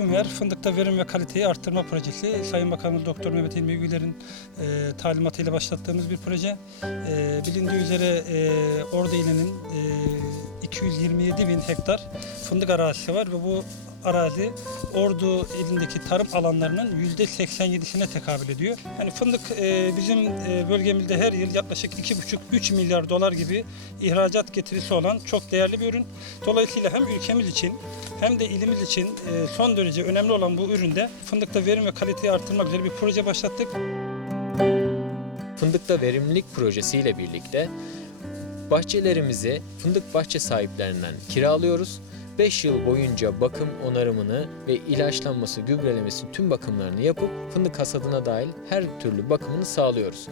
günler. Fındıkta verim ve kaliteyi arttırma projesi. Sayın Bakanımız Doktor Mehmet İlmi Güler'in e, talimatıyla başlattığımız bir proje. E, bilindiği üzere e, Ordu ilinin e, 227 bin hektar fındık arazisi var ve bu arazi Ordu ilindeki tarım alanlarının %87'sine tekabül ediyor. Yani fındık e, bizim e, bölgemizde her yıl yaklaşık 2,5-3 milyar dolar gibi ihracat getirisi olan çok değerli bir ürün. Dolayısıyla hem ülkemiz için hem de ilimiz için e, son derece önemli olan bu üründe fındıkta verim ve kaliteyi arttırmak üzere bir proje başlattık. Fındıkta Verimlilik Projesi ile birlikte bahçelerimizi fındık bahçe sahiplerinden kiralıyoruz. 5 yıl boyunca bakım onarımını ve ilaçlanması, gübrelemesi tüm bakımlarını yapıp fındık hasadına dahil her türlü bakımını sağlıyoruz.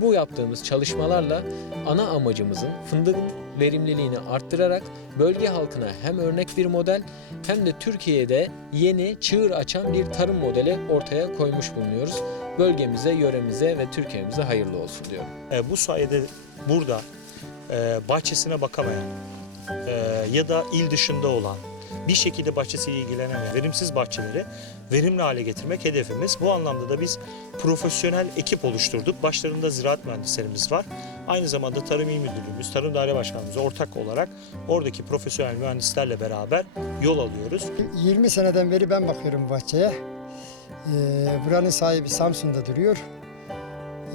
Bu yaptığımız çalışmalarla ana amacımızın fındık verimliliğini arttırarak bölge halkına hem örnek bir model hem de Türkiye'de yeni çığır açan bir tarım modeli ortaya koymuş bulunuyoruz. Bölgemize, yöremize ve Türkiye'mize hayırlı olsun diyorum. E, bu sayede burada e, bahçesine bakamayan e, ya da il dışında olan bir şekilde bahçesiyle ilgilenemeyen verimsiz bahçeleri verimli hale getirmek hedefimiz. Bu anlamda da biz profesyonel ekip oluşturduk. Başlarında ziraat mühendislerimiz var. Aynı zamanda Tarım İl Müdürlüğümüz, Tarım Daire Başkanımız ortak olarak oradaki profesyonel mühendislerle beraber yol alıyoruz. 20 seneden beri ben bakıyorum bahçeye. Ee, buranın sahibi Samsun'da duruyor.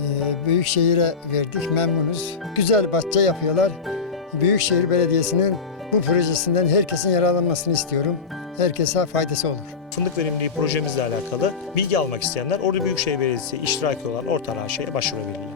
Ee, Büyükşehir'e verdik, memnunuz. Güzel bahçe yapıyorlar. Büyükşehir Belediyesi'nin bu projesinden herkesin yararlanmasını istiyorum. Herkese faydası olur. Fındık verimliliği projemizle alakalı bilgi almak isteyenler orada Büyükşehir Belediyesi iştiraki olan Orta Raşe'ye başvurabilirler.